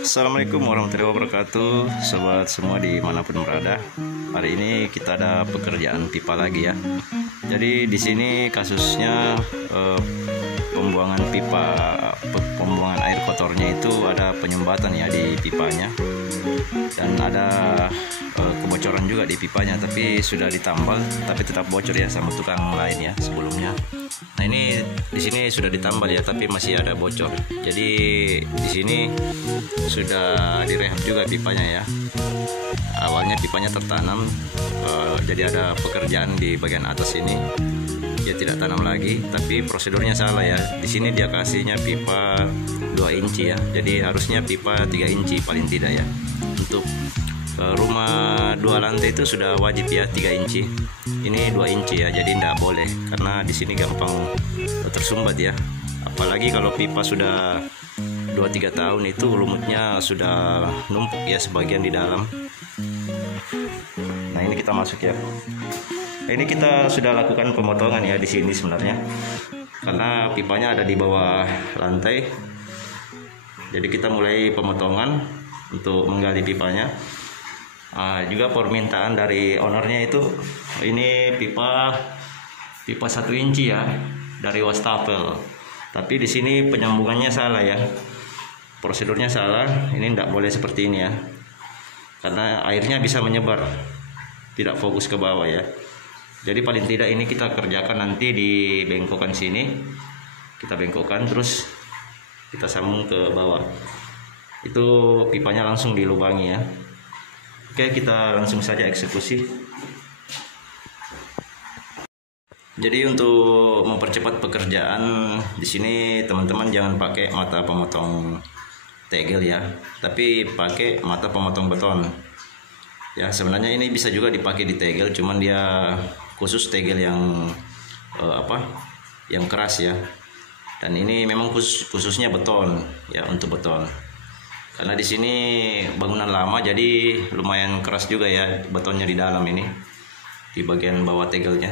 Assalamualaikum warahmatullahi wabarakatuh, sobat semua dimanapun berada. Hari ini kita ada pekerjaan pipa lagi ya. Jadi di sini kasusnya pembuangan air kotornya itu ada penyumbatan ya di pipanya, dan ada kebocoran juga di pipanya, tapi sudah ditambal tapi tetap bocor ya sama tukang lain ya sebelumnya. Nah ini di sini sudah ditambal ya, tapi masih ada bocor. Jadi di sini sudah direhab juga pipanya ya. Awalnya pipanya tertanam, jadi ada pekerjaan di bagian atas ini. Dia tidak tanam lagi, tapi prosedurnya salah ya. Di sini dia kasihnya pipa 2 inci ya. Jadi harusnya pipa 3 inci paling tidak ya. Untuk rumah 2 lantai itu sudah wajib ya 3 inci. Ini 2 inci ya, jadi tidak boleh karena di sini gampang tersumbat ya. Apalagi kalau pipa sudah 2-3 tahun itu lumutnya sudah numpuk ya sebagian di dalam. Nah ini kita masuk ya. Ini kita sudah lakukan pemotongan ya di sini sebenarnya, karena pipanya ada di bawah lantai. Jadi kita mulai pemotongan untuk menggali pipanya. Juga permintaan dari ownernya itu ini pipa 1 inci ya dari wastafel. Tapi di sini penyambungannya salah ya. Prosedurnya salah. Ini tidak boleh seperti ini ya. Karena airnya bisa menyebar, tidak fokus ke bawah ya. Jadi paling tidak ini kita kerjakan nanti di bengkokan sini. Kita bengkokkan terus kita sambung ke bawah. Itu pipanya langsung dilubangi ya. Oke, kita langsung saja eksekusi. Jadi untuk mempercepat pekerjaan di sini teman-teman jangan pakai mata pemotong tegel ya, tapi pakai mata pemotong beton. Ya sebenarnya ini bisa juga dipakai di tegel, cuman dia khusus tegel yang yang keras ya. Dan ini memang khususnya beton ya, untuk beton. Karena di sini bangunan lama jadi lumayan keras juga ya betonnya di dalam ini, di bagian bawah tegelnya.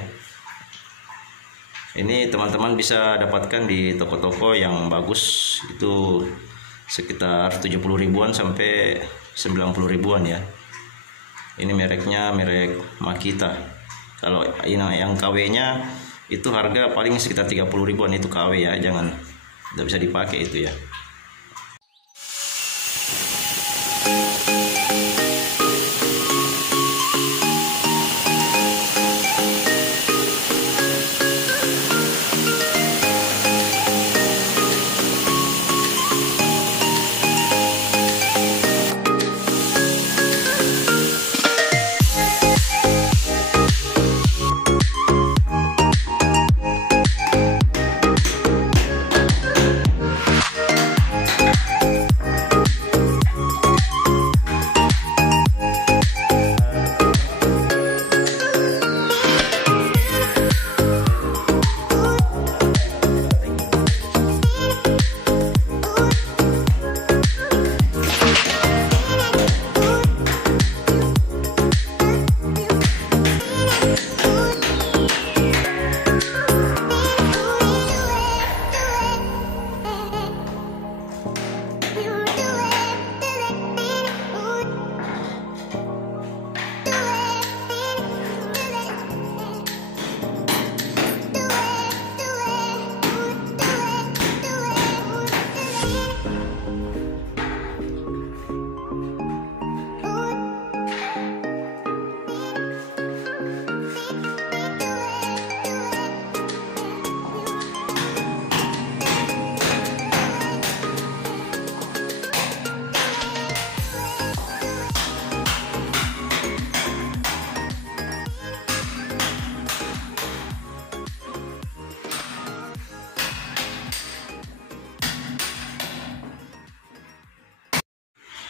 Ini teman-teman bisa dapatkan di toko-toko yang bagus, itu sekitar 70 ribuan sampai 90 ribuan ya. Ini mereknya merek Makita. Kalau yang KW-nya itu harga paling sekitar 30 ribuan, itu KW ya, jangan, tidak bisa dipakai itu ya.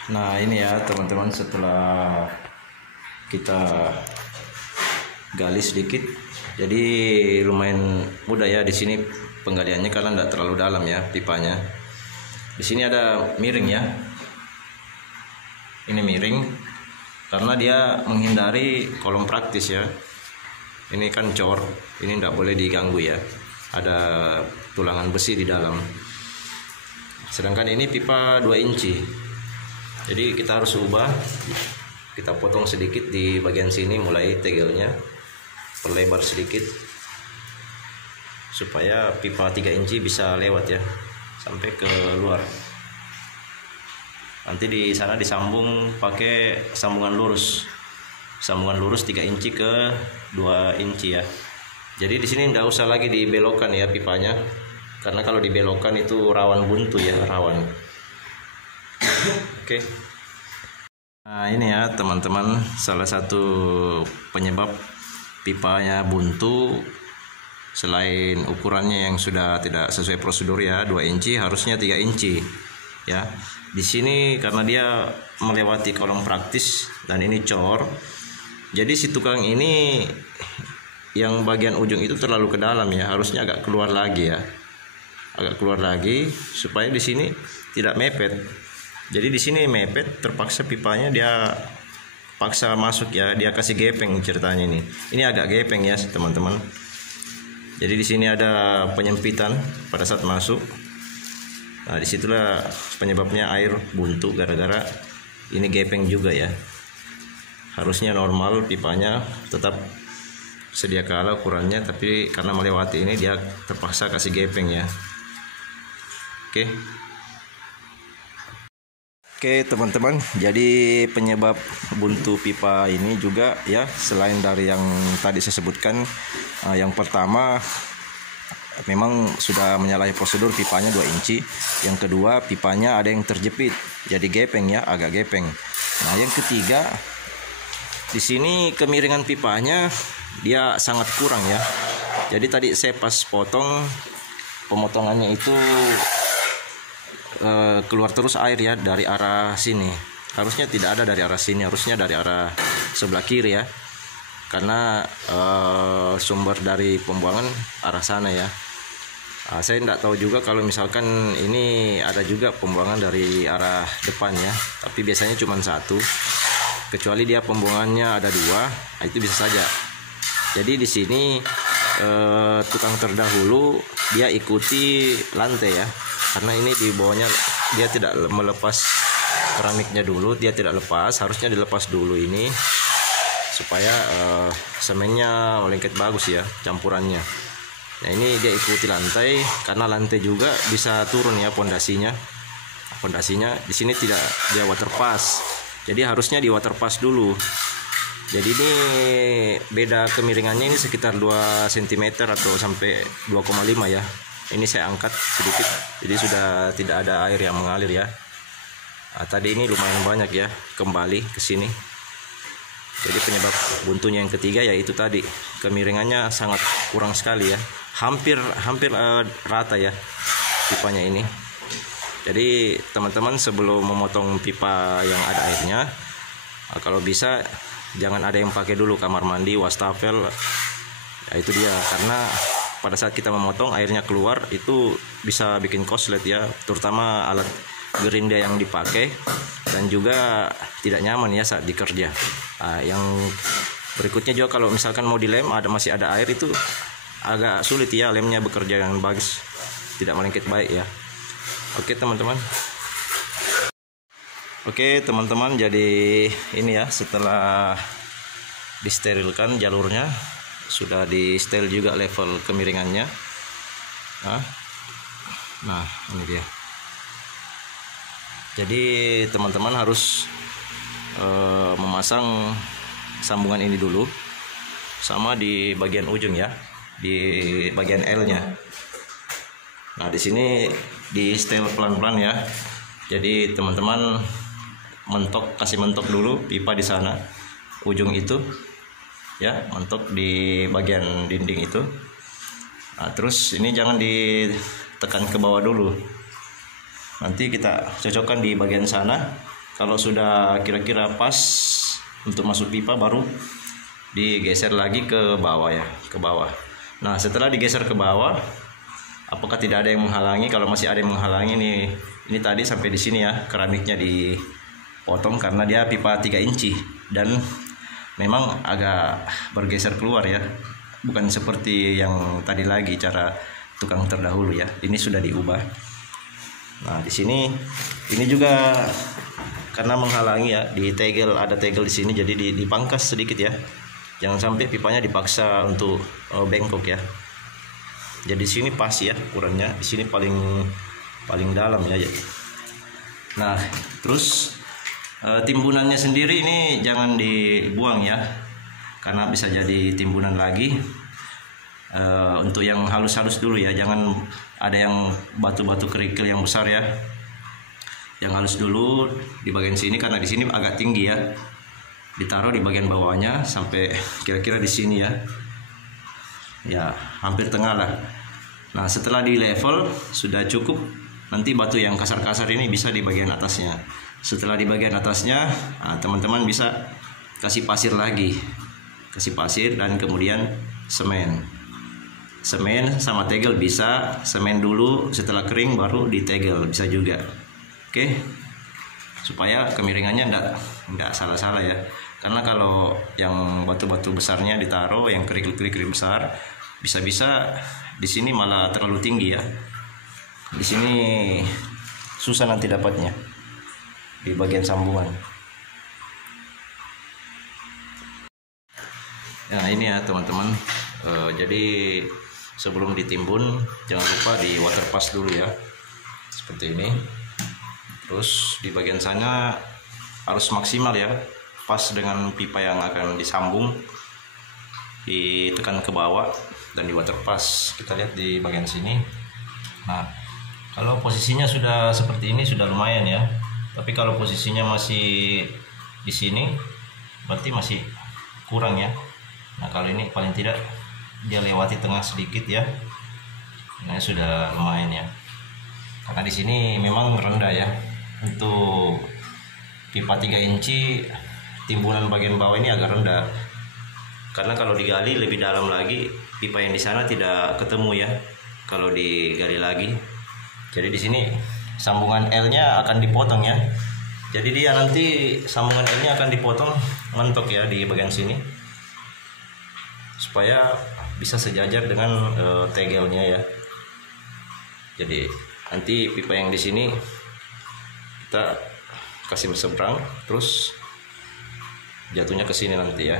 Nah ini ya teman-teman, setelah kita gali sedikit, jadi lumayan mudah ya di sini penggaliannya karena tidak terlalu dalam ya pipanya. Di sini ada miring ya, ini miring karena dia menghindari kolom praktis ya. Ini kan cor, ini tidak boleh diganggu ya, ada tulangan besi di dalam. Sedangkan ini pipa 2 inci. Jadi kita harus ubah, kita potong sedikit di bagian sini mulai tegelnya, perlebar sedikit supaya pipa 3 inci bisa lewat ya sampai ke luar. Nanti di sana disambung pakai sambungan lurus 3 inci ke 2 inci ya. Jadi di sini nggak usah lagi dibelokkan ya pipanya, karena kalau dibelokkan itu rawan buntu ya, rawan. Oke. Nah ini ya teman-teman, salah satu penyebab pipanya buntu selain ukurannya yang sudah tidak sesuai prosedur ya, 2 inci harusnya 3 inci ya. Di sini karena dia melewati kolom praktis dan ini cor, jadi si tukang ini yang bagian ujung itu terlalu ke dalam ya, harusnya agak keluar lagi ya, agak keluar lagi supaya di sini tidak mepet. Jadi di sini mepet, terpaksa pipanya dia paksa masuk ya, dia kasih gepeng ceritanya ini. Ini agak gepeng ya teman-teman. Jadi di sini ada penyempitan pada saat masuk. Nah disitulah penyebabnya air buntu gara-gara ini gepeng juga ya. Harusnya normal pipanya tetap sedia kala ukurannya, tapi karena melewati ini dia terpaksa kasih gepeng ya. Oke teman-teman, jadi penyebab buntu pipa ini juga ya, selain dari yang tadi saya sebutkan, yang pertama memang sudah menyalahi prosedur, pipanya 2 inci. Yang kedua, pipanya ada yang terjepit jadi gepeng ya, agak gepeng. Nah yang ketiga, di sini kemiringan pipanya dia sangat kurang ya. Jadi tadi saya pas potong, pemotongannya itu keluar terus air ya dari arah sini. Harusnya tidak ada dari arah sini, harusnya dari arah sebelah kiri ya, karena sumber dari pembuangan arah sana ya. Saya tidak tahu juga kalau misalkan ini ada juga pembuangan dari arah depan ya, tapi biasanya cuma satu, kecuali dia pembuangannya ada 2, itu bisa saja. Jadi di sini tukang terdahulu dia ikuti lantai ya, karena ini di bawahnya dia tidak melepas keramiknya dulu, dia tidak lepas, harusnya dilepas dulu ini supaya semennya lengket bagus ya campurannya. Nah ini dia ikuti lantai, karena lantai juga bisa turun ya pondasinya di sini tidak dia waterpass, jadi harusnya di waterpass dulu. Jadi ini beda kemiringannya ini sekitar 2 cm atau sampai 2,5 ya. Ini saya angkat sedikit, jadi sudah tidak ada air yang mengalir ya. Tadi ini lumayan banyak ya kembali ke sini. Jadi penyebab buntunya yang ketiga yaitu tadi kemiringannya sangat kurang sekali ya, hampir rata ya pipanya ini. Jadi teman-teman sebelum memotong pipa yang ada airnya, kalau bisa jangan ada yang pakai dulu kamar mandi, wastafel. Ya itu dia, karena pada saat kita memotong airnya keluar itu bisa bikin koslet ya, terutama alat gerinda yang dipakai, dan juga tidak nyaman ya saat dikerja. Yang berikutnya juga kalau misalkan mau dilem masih ada air, itu agak sulit ya lemnya bekerja dengan bagus, tidak melengket baik ya. Oke teman-teman, jadi ini ya setelah disterilkan jalurnya, sudah di steril juga level kemiringannya. Nah ini dia. Jadi teman-teman harus memasang sambungan ini dulu, sama di bagian ujung ya, di bagian L-nya. Nah di sini di setel pelan-pelan ya. Jadi teman-teman kasih mentok dulu pipa di sana, ujung itu ya, mentok di bagian dinding itu. Nah terus ini jangan ditekan ke bawah dulu, nanti kita cocokkan di bagian sana. Kalau sudah kira-kira pas untuk masuk pipa, baru digeser lagi ke bawah ya, ke bawah. Nah setelah digeser ke bawah, apakah tidak ada yang menghalangi? Kalau masih ada yang menghalangi nih, ini tadi sampai di sini ya keramiknya dipotong karena dia pipa 3 inci dan memang agak bergeser keluar ya, bukan seperti yang tadi lagi cara tukang terdahulu ya. Ini sudah diubah. Nah di sini ini juga karena menghalangi ya, di tegel, ada tegel di sini, jadi dipangkas sedikit ya. Jangan sampai pipanya dipaksa untuk bengkok ya. Jadi di sini pas ya ukurannya, di sini paling dalam ya. Nah, terus timbunannya sendiri ini jangan dibuang ya, karena bisa jadi timbunan lagi. Untuk yang halus-halus dulu ya, jangan ada yang batu-batu kerikil yang besar ya. Yang halus dulu di bagian sini, karena di sini agak tinggi ya. Ditaruh di bagian bawahnya sampai kira-kira di sini ya. Ya, hampir tengah lah. Nah, setelah di level sudah cukup, nanti batu yang kasar-kasar ini bisa di bagian atasnya. Setelah di bagian atasnya, teman-teman bisa kasih pasir lagi. Kasih pasir dan kemudian semen. Semen sama tegel bisa, semen dulu, setelah kering baru ditegel bisa juga. Oke, supaya kemiringannya enggak salah-salah ya. Karena kalau yang batu-batu besarnya ditaruh, yang kerikil-kerikil besar, bisa-bisa di sini malah terlalu tinggi ya. Di sini susah nanti dapatnya di bagian sambungan. Nah, ini ya teman-teman. Jadi sebelum ditimbun jangan lupa di water pass dulu ya, seperti ini. Terus di bagian sana harus maksimal ya, pas dengan pipa yang akan disambung, ditekan ke bawah dan di water pass. Kita lihat di bagian sini. Nah, kalau posisinya sudah seperti ini sudah lumayan ya, tapi kalau posisinya masih di sini berarti masih kurang ya. Nah, kalau ini paling tidak dia lewati tengah sedikit ya. Nah, sudah lumayan ya. Karena di sini memang rendah ya. Untuk pipa 3 inci timbunan bagian bawah ini agak rendah. Karena kalau digali lebih dalam lagi, pipa yang di sana tidak ketemu ya. Kalau digali lagi. Jadi di sini sambungan L-nya akan dipotong ya. Jadi dia nanti sambungan L-nya akan dipotong mentok ya di bagian sini. Supaya bisa sejajar dengan tegelnya ya. Jadi nanti pipa yang di sini kita kasih berseberang, terus jatuhnya ke sini nanti ya.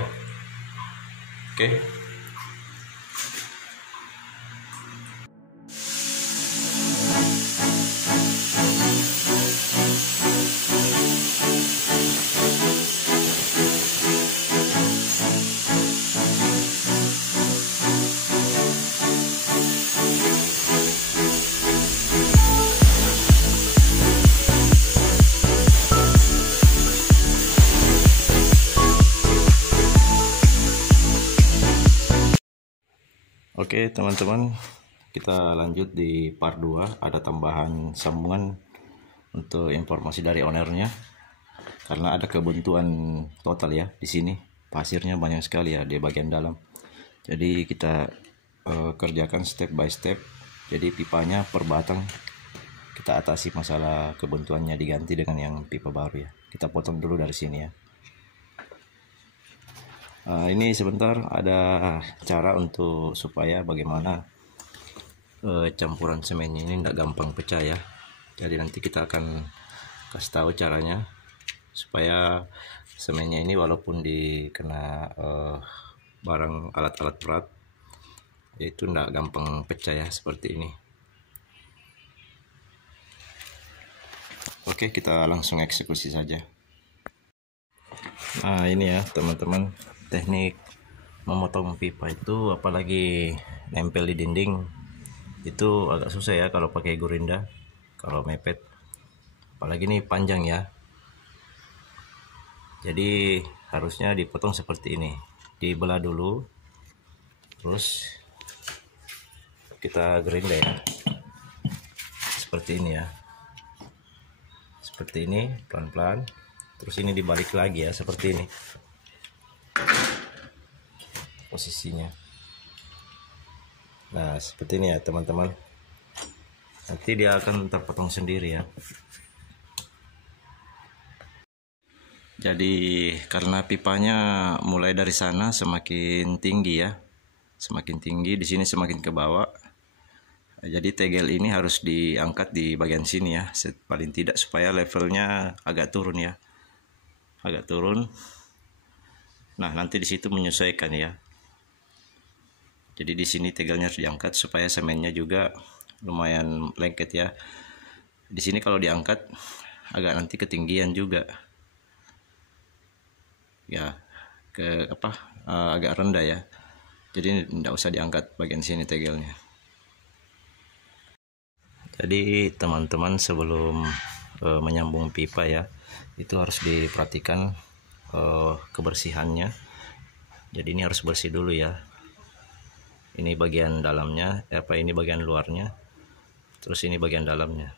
Oke. Oke teman-teman, kita lanjut di part 2. Ada tambahan sambungan untuk informasi dari ownernya, karena ada kebuntuan total ya di sini. Pasirnya banyak sekali ya di bagian dalam. Jadi kita kerjakan step by step. Jadi pipanya per batang kita atasi masalah kebuntuannya, diganti dengan yang pipa baru ya. Kita potong dulu dari sini ya. Ini sebentar ada cara untuk supaya bagaimana campuran semennya ini tidak gampang pecah ya. Jadi nanti kita akan kasih tahu caranya supaya semennya ini walaupun dikena barang alat-alat berat itu tidak gampang pecah ya, seperti ini. Oke, kita langsung eksekusi saja. Nah, ini ya teman-teman, teknik memotong pipa itu apalagi nempel di dinding itu agak susah ya kalau pakai gurinda, kalau mepet. Apalagi ini panjang ya. Jadi harusnya dipotong seperti ini. Dibelah dulu. Terus kita gerinda ya. Seperti ini ya. Seperti ini, pelan-pelan. Terus ini dibalik lagi ya, seperti ini posisinya. Nah, seperti ini ya teman-teman. Nanti dia akan terpotong sendiri ya. Jadi karena pipanya mulai dari sana semakin tinggi ya, semakin tinggi, di sini semakin ke bawah. Jadi tegel ini harus diangkat di bagian sini ya, paling tidak supaya levelnya agak turun ya. agak turun. Nah, nanti di situ menyesuaikan ya. Jadi di sini tegelnya harus diangkat supaya semennya juga lumayan lengket ya. Di sini kalau diangkat agak nanti ketinggian juga. Ya, agak rendah ya. Jadi tidak usah diangkat bagian sini tegelnya. Jadi teman-teman sebelum menyambung pipa ya, itu harus diperhatikan kebersihannya. Jadi ini harus bersih dulu ya. Ini bagian dalamnya, ini bagian luarnya, terus ini bagian dalamnya.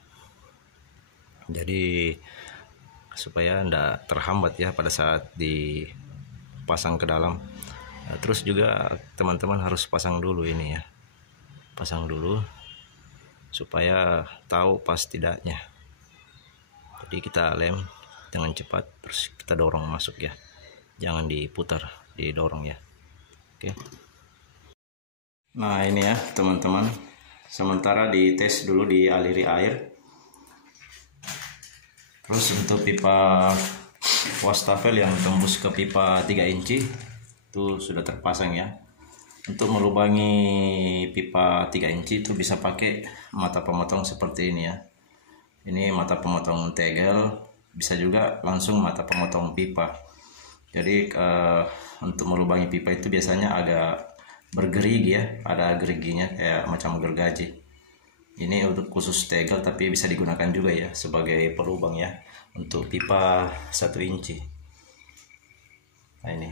Jadi supaya tidak terhambat ya pada saat dipasang ke dalam. Nah, terus juga teman-teman harus pasang dulu ini ya, pasang dulu supaya tahu pas tidaknya. Jadi kita lem dengan cepat, terus kita dorong masuk ya, jangan diputar, didorong ya. Oke. Nah ini ya teman-teman, sementara dites dulu, dialiri air. Terus untuk pipa wastafel yang tembus ke pipa 3 inci itu sudah terpasang ya. Untuk melubangi pipa 3 inci itu bisa pakai mata pemotong seperti ini ya. Ini mata pemotong tegel, bisa juga langsung mata pemotong pipa. Jadi untuk melubangi pipa itu biasanya agak bergerigi ya, ada geriginya kayak macam gergaji. Ini untuk khusus tegel, tapi bisa digunakan juga ya sebagai pelubang ya untuk pipa 1 inci. Nah ini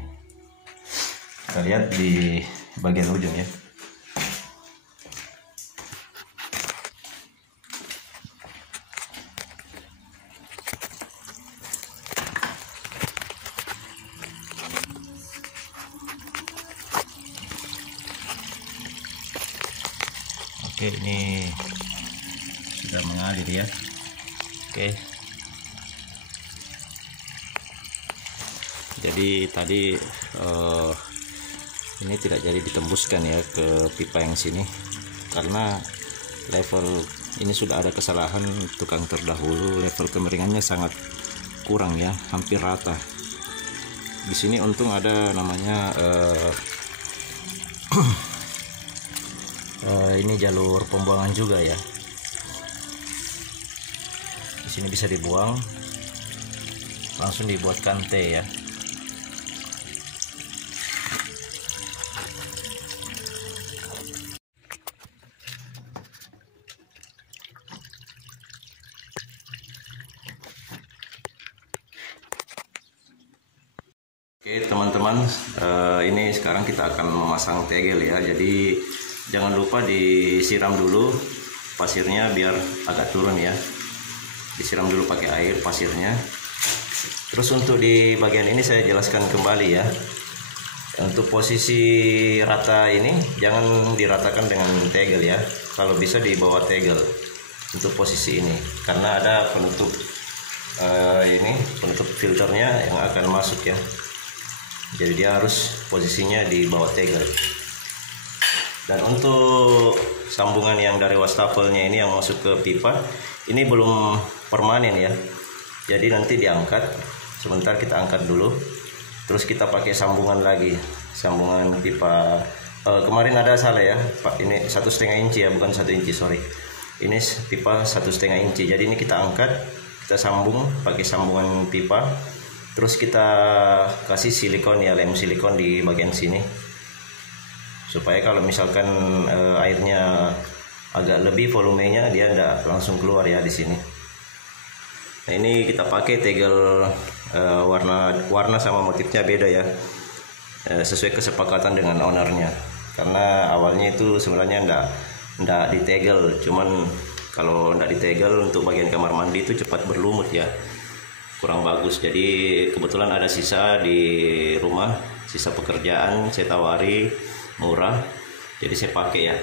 kita lihat di bagian ujung ya. Oke, ini sudah mengalir ya. Oke. Jadi tadi ini tidak jadi ditembuskan ya ke pipa yang sini karena level ini sudah ada kesalahan tukang terdahulu, level kemiringannya sangat kurang ya, hampir rata. Di sini untung ada namanya ini jalur pembuangan juga ya. Di sini bisa dibuang, langsung dibuat kante ya. Oke teman-teman, ini sekarang kita akan memasang tegel ya. Jadi jangan lupa disiram dulu pasirnya biar agak turun ya. Disiram dulu pakai air pasirnya. Terus untuk di bagian ini saya jelaskan kembali ya. Untuk posisi rata ini jangan diratakan dengan tegel ya. Kalau bisa di bawah tegel untuk posisi ini, karena ada penutup penutup filternya yang akan masuk ya. Jadi dia harus posisinya di bawah tegel. Dan untuk sambungan yang dari wastafelnya ini yang masuk ke pipa, ini belum permanen ya. Jadi nanti diangkat, sebentar kita angkat dulu. Terus kita pakai sambungan lagi, sambungan pipa. Kemarin ada salah ya, Pak. Ini 1,5 inci ya, bukan 1 inci, sorry. Ini pipa 1,5 inci. Jadi ini kita angkat, kita sambung pakai sambungan pipa. Terus kita kasih silikon ya, lem silikon di bagian sini supaya kalau misalkan airnya agak lebih volumenya, dia tidak langsung keluar ya di sini. Nah ini kita pakai tegel warna sama motifnya beda ya, sesuai kesepakatan dengan ownernya. Karena awalnya itu sebenarnya ndak ditegel, cuman kalau ndak ditegel untuk bagian kamar mandi itu cepat berlumut ya, kurang bagus. Jadi kebetulan ada sisa di rumah, sisa pekerjaan saya tawari murah, jadi saya pakai ya.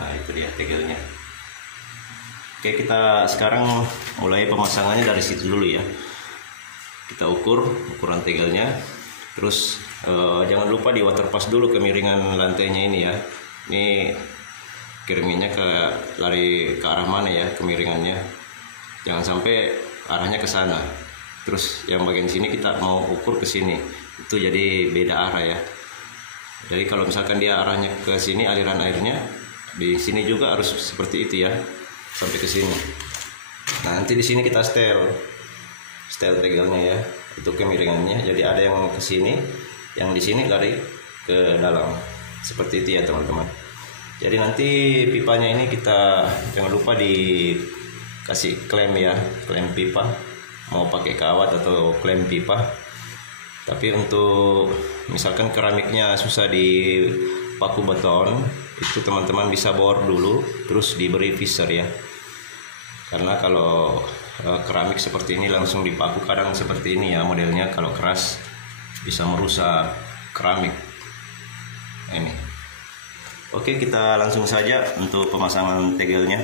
Nah itu dia tegelnya. Oke, kita sekarang mulai pemasangannya dari situ dulu ya. Kita ukur ukuran tegelnya, terus jangan lupa di waterpass dulu kemiringan lantainya ini ya. Ini kiriminnya lari ke arah mana ya kemiringannya, jangan sampai arahnya ke sana. Terus yang bagian sini kita mau ukur ke sini, itu jadi beda arah ya. Jadi kalau misalkan dia arahnya ke sini, aliran airnya di sini juga harus seperti itu ya, sampai ke sini. Nah, nanti di sini kita setel tegelnya ya, itu kemiringannya. Jadi ada yang ke sini, yang di sini lari ke dalam, seperti itu ya teman-teman. Jadi nanti pipanya ini kita jangan lupa dikasih klem ya, klem pipa, mau pakai kawat atau klem pipa. Tapi untuk misalkan keramiknya susah dipaku beton, itu teman-teman bisa bor dulu terus diberi visor ya. Karena kalau keramik seperti ini langsung dipaku, kadang seperti ini ya modelnya, kalau keras bisa merusak keramik ini. Oke, kita langsung saja untuk pemasangan tegelnya.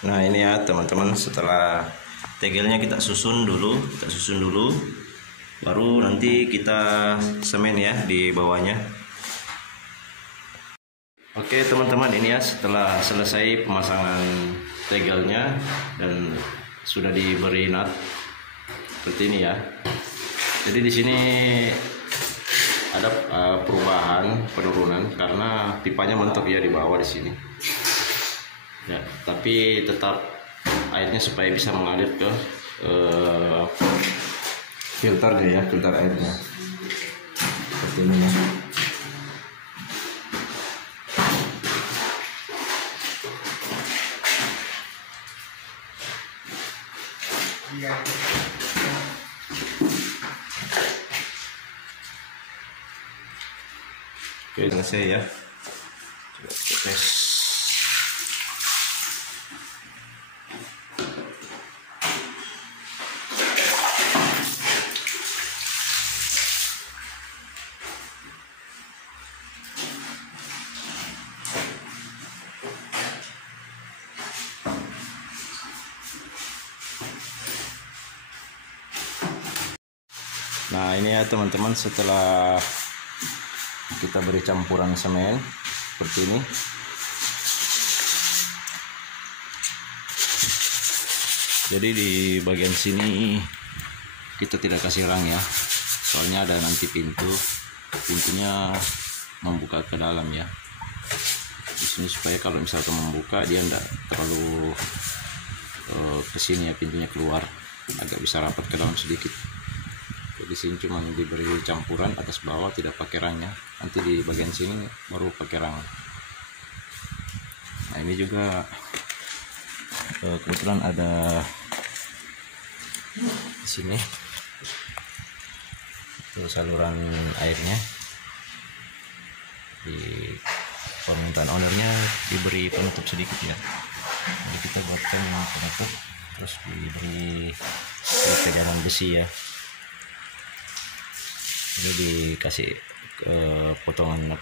Nah ini ya teman-teman, setelah tegelnya kita susun dulu, baru nanti kita semen ya di bawahnya. Oke teman-teman, ini ya setelah selesai pemasangan tegelnya dan sudah diberi nut seperti ini ya. Jadi di sini ada penurunan karena pipanya mentok ya di bawah di sini. Ya, tapi tetap airnya supaya bisa mengalir ke filternya ya, filter airnya seperti ini ya. Oke, selesai ya. Coba tes. Nah ini ya teman-teman, setelah kita beri campuran semen seperti ini, jadi di bagian sini kita tidak kasih rang ya, soalnya ada nanti pintunya membuka ke dalam ya di sini, supaya kalau misalkan membuka dia tidak terlalu ke sini ya, pintunya keluar, agak bisa rapat ke dalam sedikit. Di sini cuma diberi campuran atas bawah, tidak pakai rangnya. Nanti di bagian sini baru pakai rang. Nah ini juga kebetulan ada di sini itu saluran airnya. Di permintaan ownernya diberi penutup sedikit ya, jadi kita buatkan penutup, terus diberi tegangan besi ya. Jadi dikasih potongan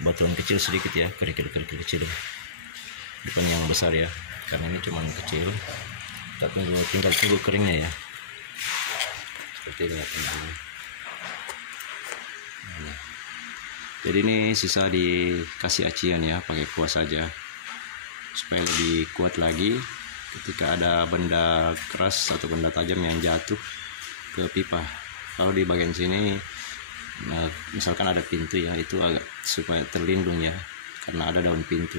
batuan kecil sedikit ya, kerikil kecil, bukan yang besar ya, karena ini cuma kecil. Kita tinggal tunggu keringnya ya, seperti ini. Jadi ini sisa dikasih acian ya, pakai kuas saja supaya lebih kuat lagi ketika ada benda keras atau benda tajam yang jatuh ke pipa. Kalau di bagian sini misalkan ada pintu ya, itu agak supaya terlindung ya, karena ada daun pintu.